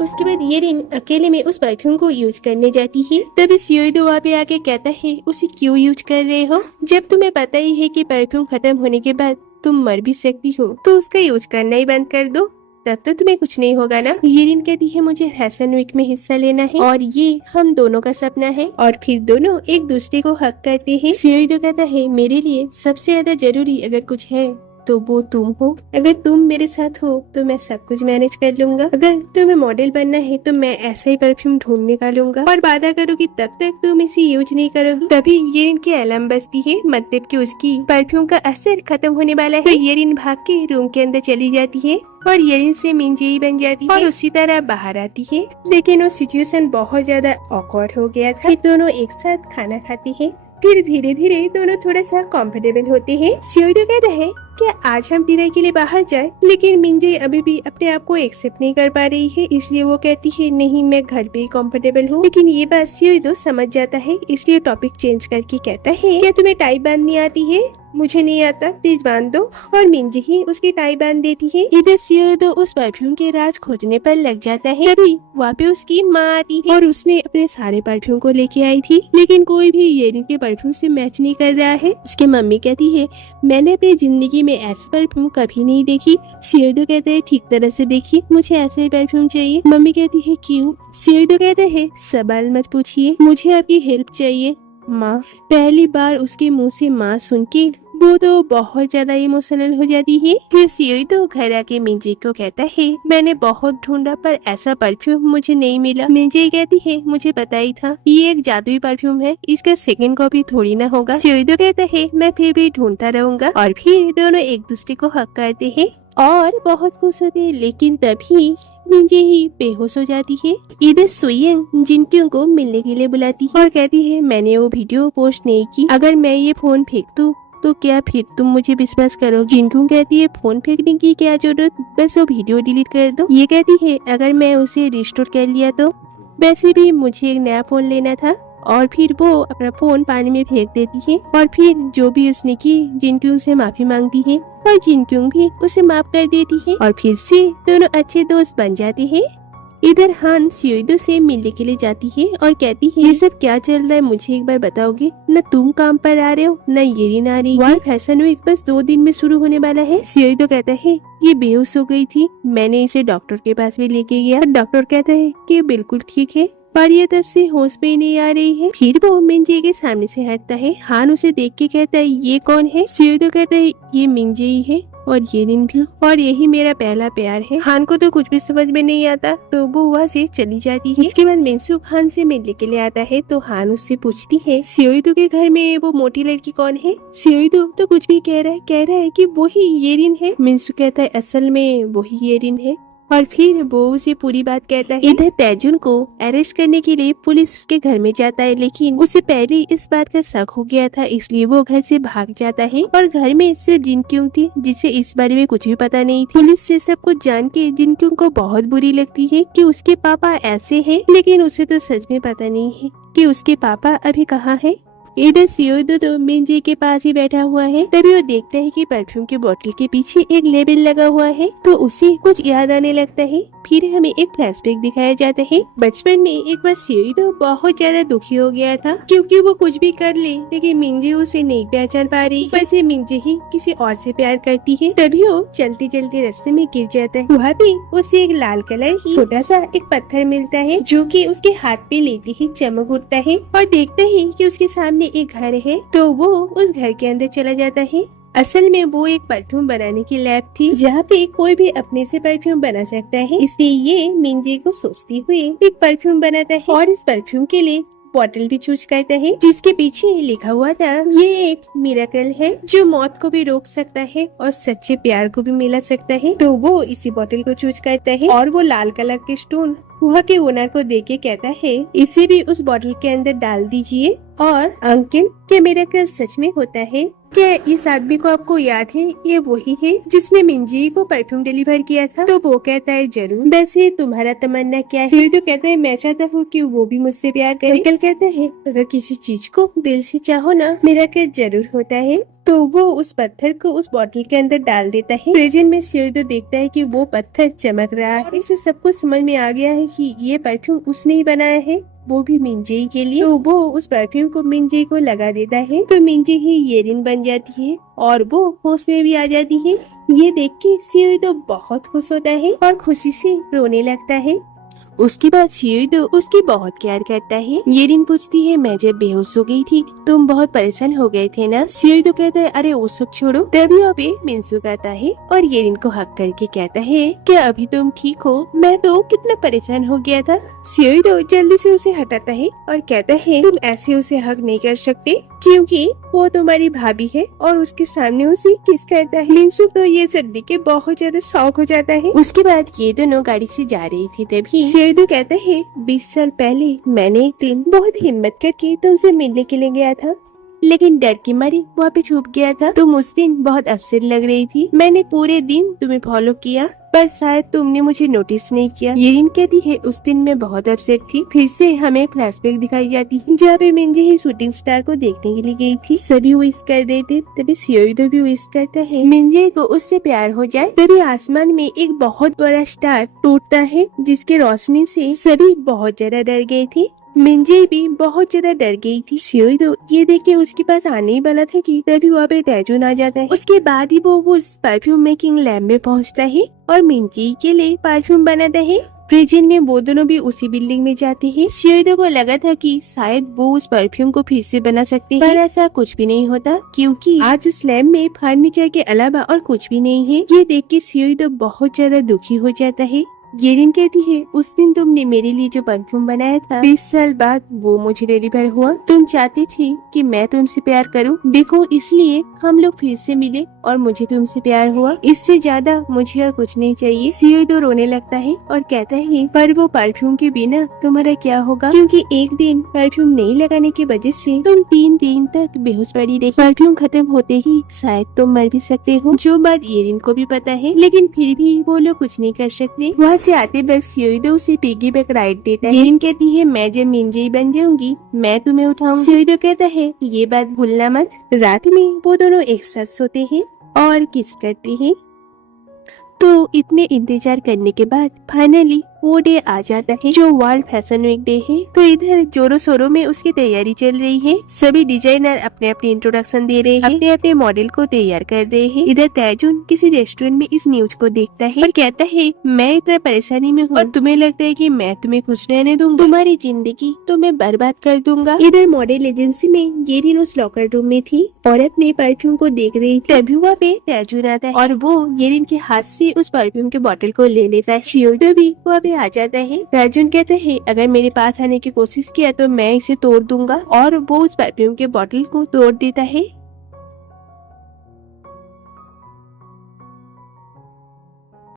उसके बाद येरिन अकेले में उस परफ्यूम को यूज करने जाती है। तभी सियोइदो वहाँ पे आके कहता है उसे क्यों यूज कर रहे हो, जब तुम्हें पता ही है कि परफ्यूम खत्म होने के बाद तुम मर भी सकती हो, तो उसका यूज करना ही बंद कर दो, तब तो तुम्हें कुछ नहीं होगा ना। येरिन कहती है मुझे फैशन वीक में हिस्सा लेना है और ये हम दोनों का सपना है, और फिर दोनों एक दूसरे को हक करते हैं। सियोइदो कहता है मेरे लिए सबसे ज्यादा जरूरी अगर कुछ है तो वो तुम हो, अगर तुम मेरे साथ हो तो मैं सब कुछ मैनेज कर लूंगा, अगर तुम्हें मॉडल बनना है तो मैं ऐसा ही परफ्यूम ढूंढ निकालूंगा, और वादा करो कि तब तक तुम इसे यूज नहीं करोगी। तभी येरिन की अलार्म बजती है, मतलब कि उसकी परफ्यूम का असर खत्म होने वाला है। तो येरिन भाग के रूम के अंदर चली जाती है और येरिन से मिंजेई बन जाती है और उसी तरह बाहर आती है। लेकिन वो सिचुएशन बहुत ज्यादा ऑकवर्ड हो गया था। फिर दोनों एक साथ खाना खाती है, फिर धीरे धीरे दोनों थोड़ा सा कंफर्टेबल होते हैं। सियोइदो कहता है कि आज हम डिनर के लिए बाहर जाएं, लेकिन मिंजे अभी भी अपने आप को एक्सेप्ट नहीं कर पा रही है, इसलिए वो कहती है नहीं मैं घर पे ही कंफर्टेबल हूँ। लेकिन ये बात सियोइदो समझ जाता है, इसलिए टॉपिक चेंज करके कहता है क्या तुम्हें टाई बांधनी आती है, मुझे नहीं आता, प्लीज बांध दो, और मिंजे ही उसकी टाई बांध देती है। इधर सियोइदो उस परफ्यूम के राज खोजने पर लग जाता है। तभी वहाँ पे उसकी माँ आती है और उसने अपने सारे परफ्यूम को लेके आई थी, लेकिन कोई भी येरिन के परफ्यूम से मैच नहीं कर रहा है। उसकी मम्मी कहती है मैंने अपनी जिंदगी में ऐसे परफ्यूम कभी नहीं देखी। सियोइदो कहते हैं ठीक तरह से देखिए, मुझे ऐसे ही परफ्यूम चाहिए। मम्मी कहती है क्यों? सियोइदो कहते हैं सवाल मत पूछिए, मुझे आपकी हेल्प चाहिए। माँ, पहली बार उसके मुंह से माँ सुन के वो तो बहुत ज्यादा इमोशनल हो जाती है। फिर सियोइदो घर आके मिंजे को कहता है मैंने बहुत ढूंढा पर ऐसा परफ्यूम मुझे नहीं मिला। मिंजे कहती है मुझे पता ही था, ये एक जादुई परफ्यूम है, इसका सेकंड कॉपी थोड़ी ना होगा। सियोइदो कहता है मैं फिर भी ढूंढता रहूंगा, और फिर दोनों एक दूसरे को हक करते हैं और बहुत खुश होते हैं। लेकिन तभी मिंजे ही बेहोश हो जाती है। इधर सुयंग जिनक्यों को मिलने के लिए बुलाती है और कहती है मैंने वो वीडियो पोस्ट नहीं की, अगर मैं ये फोन फेंक दूं तो क्या फिर तुम मुझे विश्वास करो? जिनक्यों कहती है फोन फेंकने की क्या जरूरत, बस वो वीडियो डिलीट कर दो। ये कहती है अगर मैं उसे रिस्टोर कर लिया तो, वैसे भी मुझे एक नया फोन लेना था, और फिर वो अपना फोन पानी में फेंक देती है और फिर जो भी उसने की जिनक्यों से माफी मांगती है और जिनक्यों भी उसे माफ कर देती है और फिर से दोनों अच्छे दोस्त बन जाते हैं। इधर हान सियोइदो से मिलने के लिए जाती है और कहती है ये सब क्या चल रहा है, मुझे एक बार बताओगे? न तुम काम पर आ रहे हो न येरिन आ रही है, फैशन वीक बस 2 दिन में शुरू होने वाला है। सियोइदो कहता है ये बेहोश हो गई थी, मैंने इसे डॉक्टर के पास भी लेके गया, डॉक्टर कहता है कि बिल्कुल ठीक है, पर ये तब से होश पे ही नहीं आ रही है। फिर वो मिंजे के सामने से हटता है। हान उसे देख के कहता है ये कौन है? सियोइदो कहता है ये मिंजे ही है और येरिन भी, और यही मेरा पहला प्यार है। हान को तो कुछ भी समझ में नहीं आता, तो वो वहाँ से चली जाती है। इसके बाद मिनसुक हान से मिलने के लिए आता है, तो हान उससे पूछती है सियोइदो के घर में वो मोटी लड़की कौन है? सियोइदो तो कुछ भी कह रहा है कि वही येरिन है। मिनसुक कहता है असल में वही येरिन है, और फिर वो उसे पूरी बात कहता है। इधर तैजुन को अरेस्ट करने के लिए पुलिस उसके घर में जाता है, लेकिन उसे पहले इस बात का शक हो गया था, इसलिए वो घर से भाग जाता है और घर में सिर्फ जिनक्यों थी जिसे इस बारे में कुछ भी पता नहीं थी। पुलिस से सब कुछ जान के जिनक्यों को बहुत बुरी लगती है कि उसके पापा ऐसे हैं, लेकिन उसे तो सच में पता नहीं है कि उसके पापा अभी कहाँ है। इधर सियोइदो तो मिंजे के पास ही बैठा हुआ है। तभी वो देखता है कि परफ्यूम के बोतल के पीछे एक लेबल लगा हुआ है, तो उसे कुछ याद आने लगता है। फिर हमें एक फ्लैशबैक दिखाया जाता है। बचपन में एक बार सियोइदो बहुत ज्यादा दुखी हो गया था, क्योंकि वो कुछ भी कर ले लेकिन मिंजे उसे नहीं पहचान पा रही, वैसे मिंजे ही किसी और से प्यार करती है। तभी वो चलते चलते रास्ते में गिर जाता है। वहाँ भी उसे एक लाल कलर की छोटा सा एक पत्थर मिलता है, जो कि उसके हाथ पे लेते ही चमक उठता है, और देखता है कि उसके सामने एक घर है, तो वो उस घर के अंदर चला जाता है। असल में वो एक परफ्यूम बनाने की लैब थी, जहाँ पे कोई भी अपने से परफ्यूम बना सकता है, इसलिए ये मिंजे को सोचती हुए एक परफ्यूम बनाता है और इस परफ्यूम के लिए बॉटल भी चूज करता है, जिसके पीछे लिखा हुआ था ये एक मिरेकल है जो मौत को भी रोक सकता है और सच्चे प्यार को भी मिला सकता है। तो वो इसी बॉटल को चूज करता है और वो लाल कलर के स्टोन वहाँ के ओनर को देके कहता है इसे भी उस बॉटल के अंदर डाल दीजिए। और अंकल, क्या मिरेकल सच में होता है? क्या इस आदमी को आपको याद है? ये वही है जिसने मिंजी को परफ्यूम डिलीवर किया था? तो वो कहता है जरूर। वैसे तुम्हारा तमन्ना क्या है? तो कहता है मैं चाहता हूँ कि वो भी मुझसे प्यार करे। अंकल कहता है अगर किसी चीज को दिल से चाहो ना, मिरेकल जरूर होता है। तो वो उस पत्थर को उस बॉटल के अंदर डाल देता है। प्रेजेंट में शियोइदो देखता है कि वो पत्थर चमक रहा है। इसे सब कुछ समझ में आ गया है कि ये परफ्यूम उसने ही बनाया है, वो भी मिंजेई के लिए। तो वो उस परफ्यूम को मिंजेई को लगा देता है तो मिंजेई ही येरिन बन जाती है और वो होश में भी आ जाती है। ये देख के शियोइदो बहुत खुश होता है और खुशी से रोने लगता है। उसके बाद शियोइदो उसकी बहुत केयर करता है। येरिन पूछती है, मैं जब बेहोश हो गई थी तुम बहुत परेशान हो गए थे ना? शियोइदो कहता है, अरे वो सब छोड़ो। तभी वहाँ पे मिंसू कहता है और येरिन को हक करके कहता है, क्या अभी तुम ठीक हो? मैं तो कितना परेशान हो गया था। शियोइदो जल्दी से उसे हटाता है और कहता है, तुम ऐसे उसे हक नहीं कर सकते क्योंकि वो तुम्हारी भाभी है और उसके सामने उसे किस करता है। मिंसू तो ये सब देख के बहुत ज्यादा शौक हो जाता है। उसके बाद ये दोनों गाड़ी से जा रही थी तभी शियोइदो कहता है, 20 साल पहले मैंने एक दिन बहुत हिम्मत करके तुमसे मिलने के लिए गया था, लेकिन डर की मारी वहाँ पे छुप गया था। तुम उस दिन बहुत अपसेट लग रही थी। मैंने पूरे दिन तुम्हें फॉलो किया पर शायद तुमने मुझे नोटिस नहीं किया। येरिन कहती है, उस दिन मैं बहुत अपसेट थी। फिर से हमें फ्लैशबैक दिखाई जाती है जहाँ पे मिंजेई शूटिंग स्टार को देखने के लिए गई थी। सभी विश कर रहे थे तभी शियोइदो भी विश करता है मिंजेई को उससे प्यार हो जाए। तभी आसमान में एक बहुत बड़ा स्टार टूटता है जिसके रोशनी से सभी बहुत ज्यादा डर गए थे। मिंजेई भी बहुत ज्यादा डर गई थी। शियोइदो ये देख के उसके पास आने ही वाला था कि तभी वहाँ पे तैजून आ जाता है। उसके बाद ही वो उस परफ्यूम मेकिंग लैब में पहुँचता है और मिंजेई के लिए परफ्यूम बनाता है। प्रेजेंट में वो दोनों भी उसी बिल्डिंग में जाते हैं। शियोइदो को लगा था कि शायद वो उस परफ्यूम को फिर से बना सकते हैं, पर ऐसा कुछ भी नहीं होता क्योंकि आज उस लैब में फर्नीचर के अलावा और कुछ भी नहीं है। ये देख के शियोइदो बहुत ज्यादा दुखी हो जाता है। येरिन कहती है, उस दिन तुमने मेरे लिए जो परफ्यूम बनाया था 20 साल बाद वो मुझे डिलीवर हुआ। तुम चाहती थी कि मैं तुमसे प्यार करूं, देखो इसलिए हम लोग फिर से मिले और मुझे तुमसे प्यार हुआ। इससे ज्यादा मुझे और कुछ नहीं चाहिए। शियोइदो रोने लगता है और कहता है, पर वो परफ्यूम के बिना तुम्हारा क्या होगा, क्योंकि एक दिन परफ्यूम नहीं लगाने की वजह से तुम 3 दिन तक बेहोश पड़ी रही। परफ्यूम खत्म होते ही शायद तुम मर भी सकते हो। जो बात येरिन को भी पता है, लेकिन फिर भी वो लोग कुछ नहीं कर सकते। वहाँ से आते वक्त शियोइदो उसे पिगी बैक राइड देता है। येरिन कहती है, मैं जब मिंजेई बन जाऊंगी मैं तुम्हें उठाऊंगी। शियोइदो कहता है, ये बात भूलना मत। रात में वो दोनों एक साथ सोते हैं और किस करते हैं। तो इतने इंतजार करने के बाद फाइनली वो डे आ जाता है जो वर्ल्ड फैशन वीक डे है। तो इधर जोरों शोरों में उसकी तैयारी चल रही है। सभी डिजाइनर अपने अपने इंट्रोडक्शन दे रहे हैं, अपने अपने मॉडल को तैयार कर रहे हैं। इधर तैजून किसी रेस्टोरेंट में इस न्यूज को देखता है और कहता है, मैं इतना परेशानी में हूँ और तुम्हें लगता है कि मैं तुम्हें कुछ रहने दूंगा, तुम्हारी जिंदगी तो मैं बर्बाद कर दूंगा। इधर मॉडल एजेंसी में येरिन उस लॉकर रूम में थी और अपने परफ्यूम को देख रही थी। तभी वहाँ पे तैजून आता है और वो येरिन के हाथ से उस परफ्यूम के बॉटल को ले लेता है। शियोइदो भी वहाँ पे आ जाता है। तैजून कहता है, अगर मेरे पास आने की कोशिश किया तो मैं इसे तोड़ दूंगा और वो उस परफ्यूम के बॉटल को तोड़ देता है।